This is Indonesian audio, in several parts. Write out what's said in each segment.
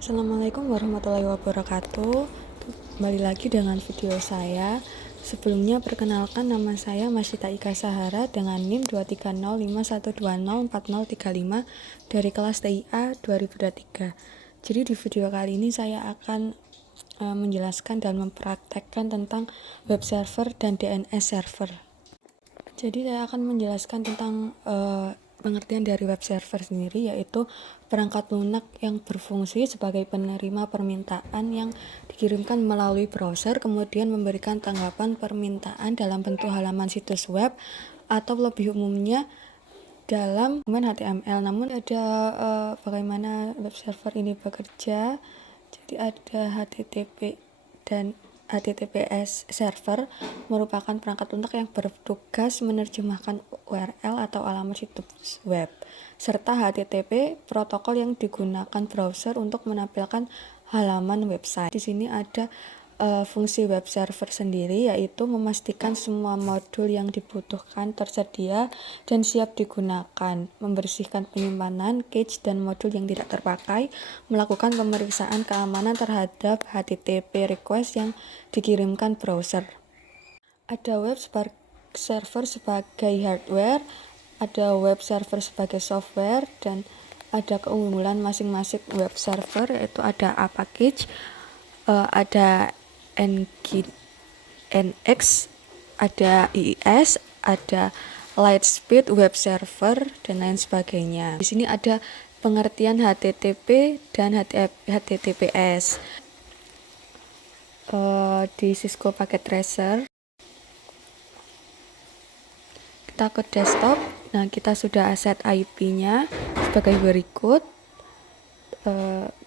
Assalamualaikum warahmatullahi wabarakatuh. Kembali lagi dengan video saya. Sebelumnya perkenalkan, nama saya Masita Ika Sahara dengan NIM 23051204035 dari kelas TIA 2023. Jadi di video kali ini saya akan menjelaskan dan mempraktekkan tentang web server dan DNS server. Jadi saya akan menjelaskan tentang pengertian dari web server sendiri, yaitu perangkat lunak yang berfungsi sebagai penerima permintaan yang dikirimkan melalui browser, kemudian memberikan tanggapan permintaan dalam bentuk halaman situs web atau lebih umumnya dalam dokumen HTML. Namun ada bagaimana web server ini bekerja. Jadi ada HTTP dan HTTPS server merupakan perangkat lunak yang bertugas menerjemahkan URL atau alamat situs web, serta HTTP protokol yang digunakan browser untuk menampilkan halaman website. Di sini ada fungsi web server sendiri, yaitu memastikan semua modul yang dibutuhkan tersedia dan siap digunakan, membersihkan penyimpanan, cache, dan modul yang tidak terpakai, melakukan pemeriksaan keamanan terhadap HTTP request yang dikirimkan browser. Ada web server sebagai hardware, ada web server sebagai software, dan ada keunggulan masing-masing web server, yaitu ada package, ada NX, ada IIS, ada Lightspeed web server, dan lain sebagainya. Di sini ada pengertian HTTP dan HTTPS. Di Cisco Packet Tracer kita ke desktop. Nah, kita sudah set IP-nya sebagai berikut.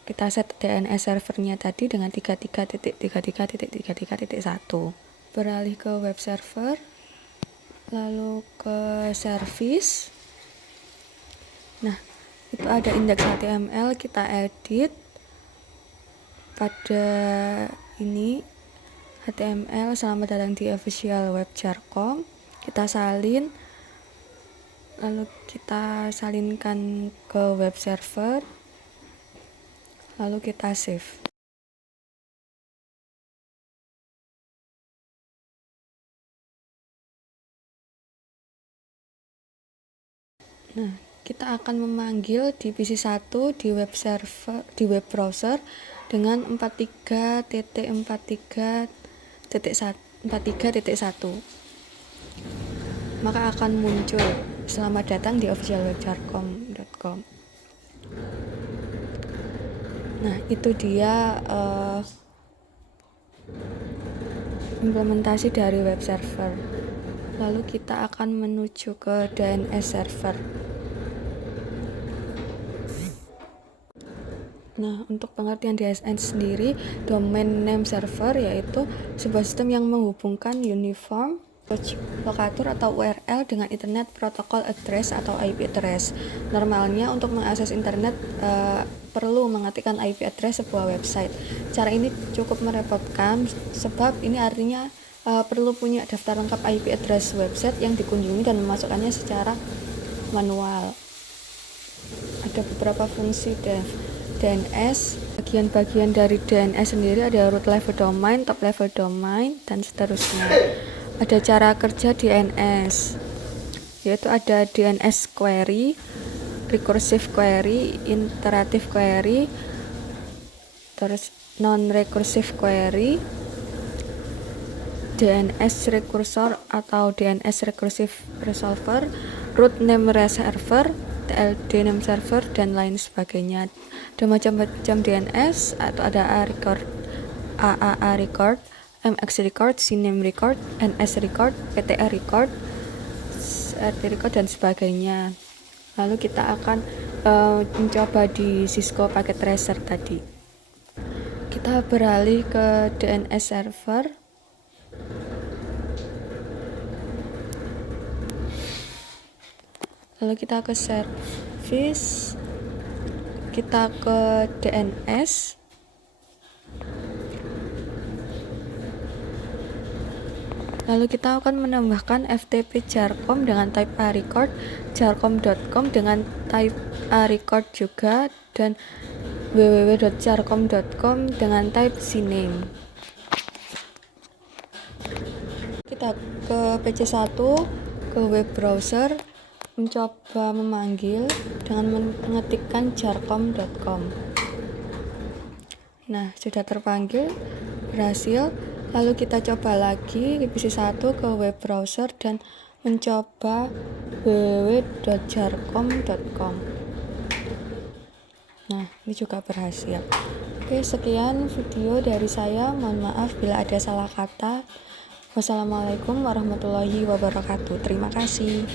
Kita set DNS servernya tadi dengan 33.33.33.1. Beralih ke web server, lalu ke service. Nah, itu ada indeks HTML, kita edit pada ini HTML. Selamat datang di official web Jarkom. Kita salin, lalu kita salinkan ke web server, lalu kita save. Nah, kita akan memanggil di PC1 di web server, di web browser dengan 43.43.1, maka akan muncul selamat datang di officialwebjarkom.com. Nah, itu dia implementasi dari web server. Lalu kita akan menuju ke DNS server. Nah, untuk pengertian DNS sendiri, domain name server yaitu sebuah sistem yang menghubungkan uniform locator atau URL dengan internet protocol address atau IP address. Normalnya untuk mengakses internet perlu mengetikkan IP address sebuah website. Cara ini cukup merepotkan sebab ini artinya perlu punya daftar lengkap IP address website yang dikunjungi dan memasukkannya secara manual. Ada beberapa fungsi DNS. Bagian-bagian dari DNS sendiri ada root level domain, top level domain, dan seterusnya. Ada cara kerja DNS, yaitu ada DNS query, recursive query, iterative query, terus non-recursive query, DNS recursor atau DNS recursive resolver, root name server, TLD name server, dan lain sebagainya. Ada macam-macam DNS, atau ada AAA record, MX record, CNAME record, NS record, PTR record, RT record, dan sebagainya. Lalu kita akan mencoba di Cisco Packet Tracer tadi. Kita beralih ke DNS server. Lalu kita ke service, kita ke DNS, lalu kita akan menambahkan FTP Jarkom dengan type A record, jarkom.com dengan type A record juga, dan www.carcom.com dengan type CNAME. Kita ke PC1, ke web browser, mencoba memanggil dengan mengetikkan carcom.com. Nah, sudah terpanggil, berhasil. Lalu kita coba lagi di PC1 ke web browser dan mencoba www.carcom.com. Nah, ini juga berhasil. Oke, sekian video dari saya. Mohon maaf bila ada salah kata. Wassalamualaikum warahmatullahi wabarakatuh. Terima kasih.